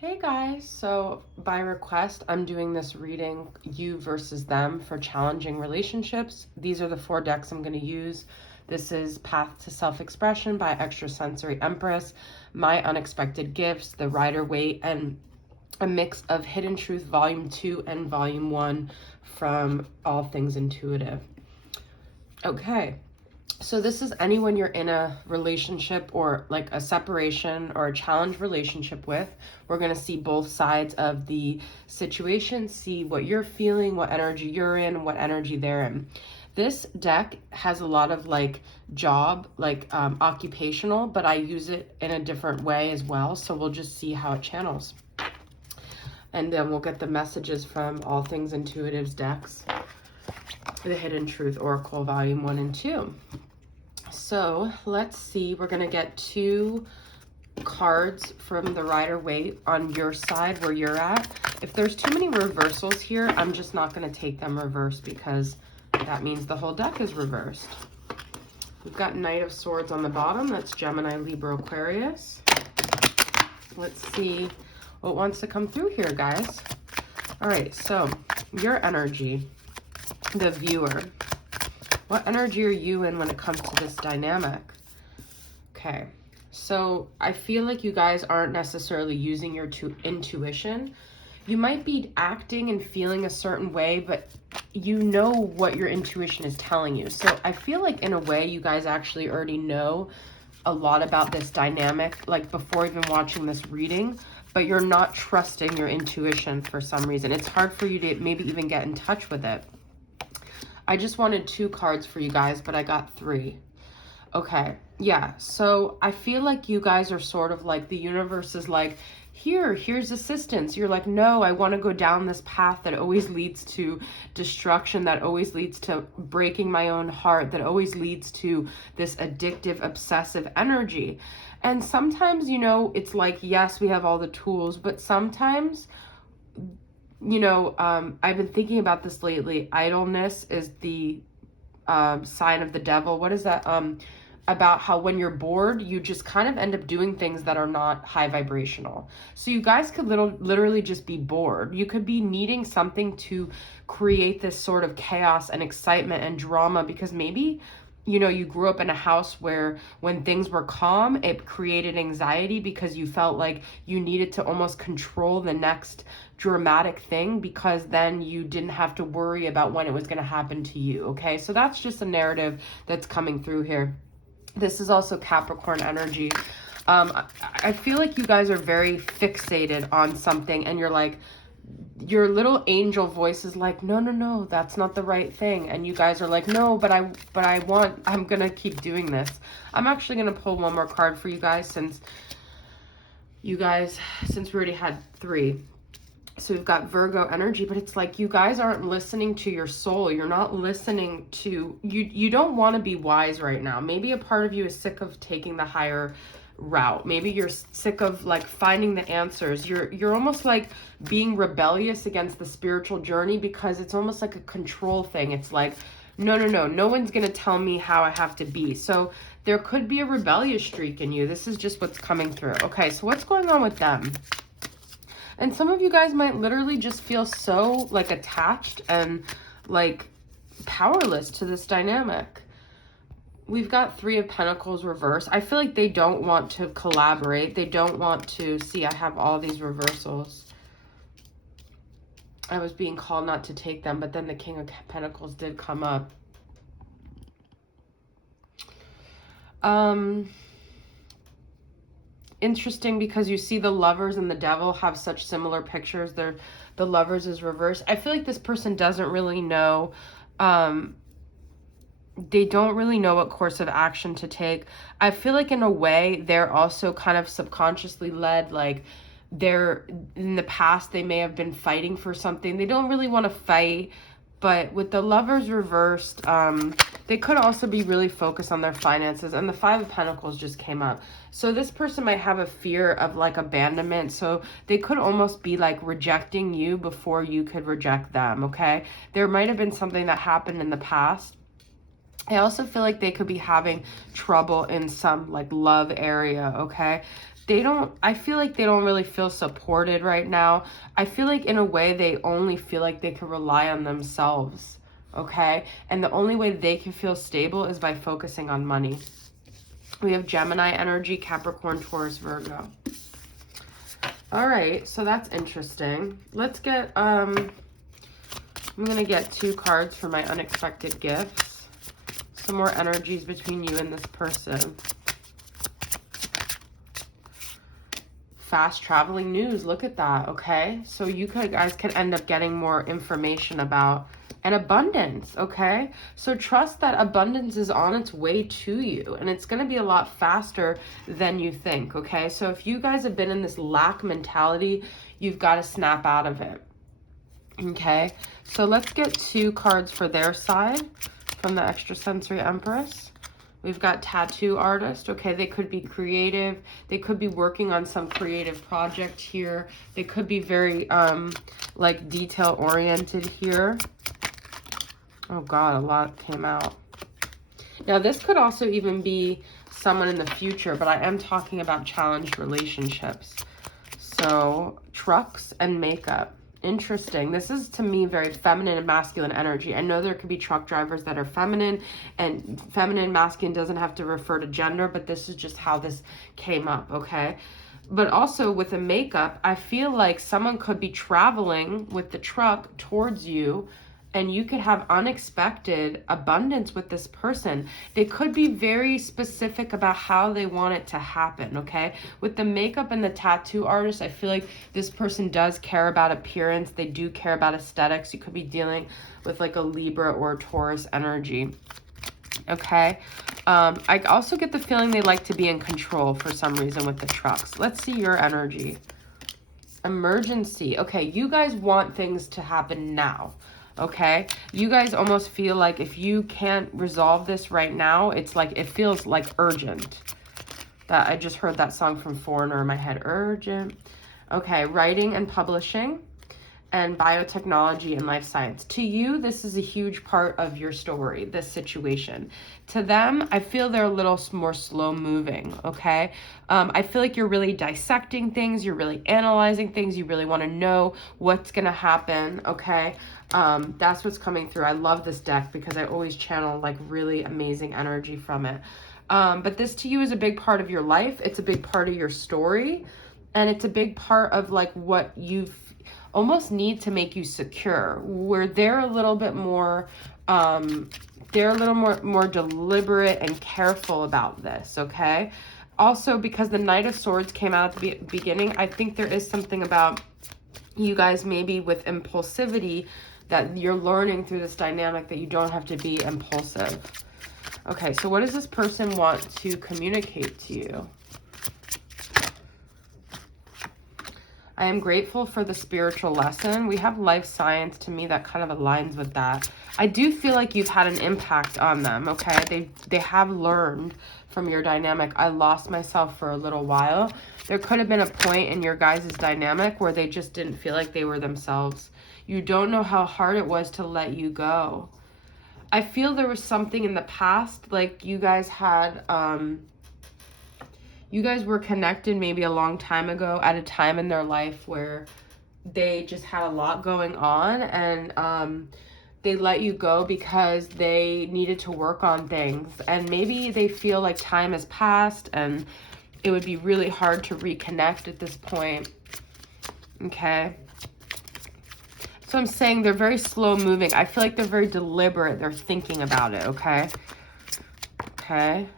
Hey guys, so by request, I'm doing this reading you versus them for challenging relationships. These are the 4 decks I'm going to use. This is Path to Self-Expression by Extrasensory Empress, My Unexpected Gifts, The Rider-Waite, and a mix of Hidden Truth Volume 2 and Volume 1 from All Things Intuitive. Okay. So this is anyone you're in a relationship or like a separation or a challenge relationship with. We're going to see both sides of the situation, see what you're feeling, what energy you're in, what energy they're in. This deck has a lot of like job, like occupational, but I use it in a different way as well. So we'll just see how it channels. And then we'll get the messages from All Things Intuitive's decks. The Hidden Truth Oracle Volume 1 and 2. So let's see, we're going to get 2 cards from the Rider-Waite on your side where you're at. If there's too many reversals here, I'm just not going to take them reversed because that means the whole deck is reversed. We've got Knight of Swords on the bottom. That's Gemini, Libra, Aquarius. Let's see what wants to come through here, guys. All right, so your energy, the viewer. What energy are you in when it comes to this dynamic? Okay, so I feel like you guys aren't necessarily using your intuition. You might be acting and feeling a certain way, but you know what your intuition is telling you. So I feel like in a way you guys actually already know a lot about this dynamic, like before even watching this reading, but you're not trusting your intuition for some reason. It's hard for you to maybe even get in touch with it. I just wanted 2 cards for you guys, but I got 3. Okay, yeah, so I feel like you guys are sort of like the universe is like, here's assistance. You're like, no, I want to go down this path that always leads to destruction, that always leads to breaking my own heart, that always leads to this addictive, obsessive energy. And sometimes, you know, it's like, yes, we have all the tools, but sometimes, you know, I've been thinking about this lately. Idleness is the sign of the devil. What is that? About how when you're bored, you just kind of end up doing things that are not high vibrational. So you guys could literally just be bored. You could be needing something to create this sort of chaos and excitement and drama because maybe, you know, you grew up in a house where when things were calm, it created anxiety because you felt like you needed to almost control the next dramatic thing because then you didn't have to worry about when it was going to happen to you. Okay, so that's just a narrative that's coming through here. This is also Capricorn energy. I feel like you guys are very fixated on something and you're like, your little angel voice is like, no, that's not the right thing. And you guys are like, no, but I'm going to keep doing this. I'm actually going to pull one more card for you guys since we already had 3. So we've got Virgo energy, but it's like you guys aren't listening to your soul. You're not listening to, you don't want to be wise right now. Maybe a part of you is sick of taking the higher route. Maybe you're sick of like finding the answers. You're almost like being rebellious against the spiritual journey because it's almost like a control thing. It's like, no one's going to tell me how I have to be. So there could be a rebellious streak in you. This is just what's coming through. Okay, so what's going on with them? And some of you guys might literally just feel so like attached and like powerless to this dynamic. We've got 3 of Pentacles reversed. I feel like they don't want to collaborate. They don't want to see. I have all these reversals. I was being called not to take them, but then the King of Pentacles did come up. Interesting because you see the Lovers and the Devil have such similar pictures. The Lovers is reversed. I feel like this person doesn't really know, they don't really know what course of action to take. I feel like in a way they're also kind of subconsciously led, like in the past they may have been fighting for something. They don't really want to fight. But with the Lovers reversed, they could also be really focused on their finances. And the 5 of Pentacles just came up. So this person might have a fear of like abandonment. So they could almost be like rejecting you before you could reject them, okay? There might have been something that happened in the past. I also feel like they could be having trouble in some like love area, okay? I feel like they don't really feel supported right now. I feel like in a way they only feel like they can rely on themselves, okay? And the only way they can feel stable is by focusing on money. We have Gemini energy, Capricorn, Taurus, Virgo. All right, so that's interesting. Let's get, I'm going to get 2 cards for my unexpected gifts. Some more energies between you and this person. Fast traveling news, look at that, okay? So you guys can end up getting more information about an abundance, okay? So trust that abundance is on its way to you, and it's going to be a lot faster than you think, okay? So if you guys have been in this lack mentality, you've got to snap out of it, okay? So let's get 2 cards for their side from the Extrasensory Empress. We've got tattoo artist. Okay, they could be creative. They could be working on some creative project here. They could be very like detail oriented here. Oh God, a lot came out. Now this could also even be someone in the future, but I am talking about challenged relationships. So trucks and makeup. Interesting. This is, to me, very feminine and masculine energy. I know there could be truck drivers that are feminine, and feminine, masculine doesn't have to refer to gender, but this is just how this came up, okay? But also with the makeup, I feel like someone could be traveling with the truck towards you, and you could have unexpected abundance with this person. They could be very specific about how they want it to happen, okay? With the makeup and the tattoo artist, I feel like this person does care about appearance. They do care about aesthetics. You could be dealing with like a Libra or a Taurus energy, okay? I also get the feeling they like to be in control for some reason with the trucks. Let's see your energy. Emergency. Okay, you guys want things to happen now. Okay, you guys almost feel like if you can't resolve this right now, it's like, it feels like urgent. That I just heard that song from Foreigner in my head, urgent. Okay, writing and publishing and biotechnology and life science. To you, this is a huge part of your story, this situation. To them, I feel they're a little more slow moving, okay? I feel like you're really dissecting things, you're really analyzing things, you really want to know what's going to happen, okay? That's what's coming through. I love this deck because I always channel like really amazing energy from it. But this to you is a big part of your life. It's a big part of your story. And it's a big part of like what you've almost need to make you secure, where they're a little bit more, they're a little more deliberate and careful about this, okay? Also, because the Knight of Swords came out at the beginning, I think there is something about you guys maybe with impulsivity that you're learning through this dynamic that you don't have to be impulsive. Okay, so what does this person want to communicate to you? I am grateful for the spiritual lesson. We have life science. To me, that kind of aligns with that. I do feel like you've had an impact on them, okay? They have learned from your dynamic. I lost myself for a little while. There could have been a point in your guys' dynamic where they just didn't feel like they were themselves. You don't know how hard it was to let you go. I feel there was something in the past, like you guys had, you guys were connected maybe a long time ago at a time in their life where they just had a lot going on, and they let you go because they needed to work on things. And maybe they feel like time has passed and it would be really hard to reconnect at this point. Okay. So I'm saying they're very slow moving. I feel like they're very deliberate. They're thinking about it. Okay. Okay.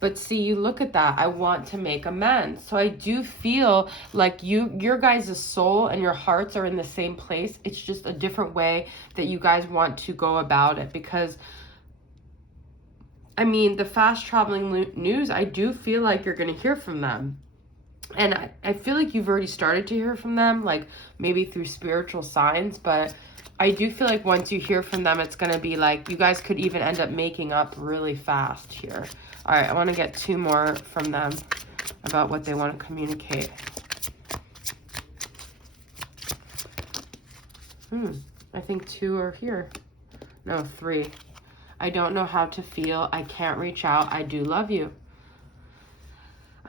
But see, you look at that. I want to make amends. So I do feel like your guys' soul and your hearts are in the same place. It's just a different way that you guys want to go about it. Because, I mean, the fast traveling news, I do feel like you're going to hear from them. And I feel like you've already started to hear from them, like maybe through spiritual signs. But I do feel like once you hear from them, it's going to be like you guys could even end up making up really fast here. All right, I want to get 2 more from them about what they want to communicate. I think 2 are here. No, 3. I don't know how to feel. I can't reach out. I do love you.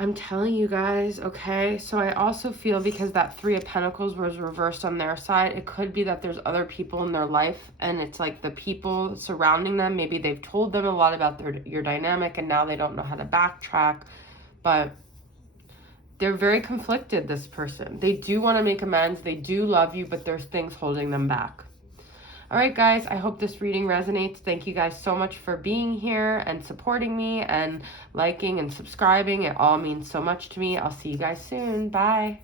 I'm telling you guys, okay? So I also feel because that Three of Pentacles was reversed on their side, it could be that there's other people in their life and it's like the people surrounding them. Maybe they've told them a lot about your dynamic and now they don't know how to backtrack. But they're very conflicted, this person. They do want to make amends. They do love you, but there's things holding them back. All right, guys, I hope this reading resonates. Thank you guys so much for being here and supporting me and liking and subscribing. It all means so much to me. I'll see you guys soon. Bye.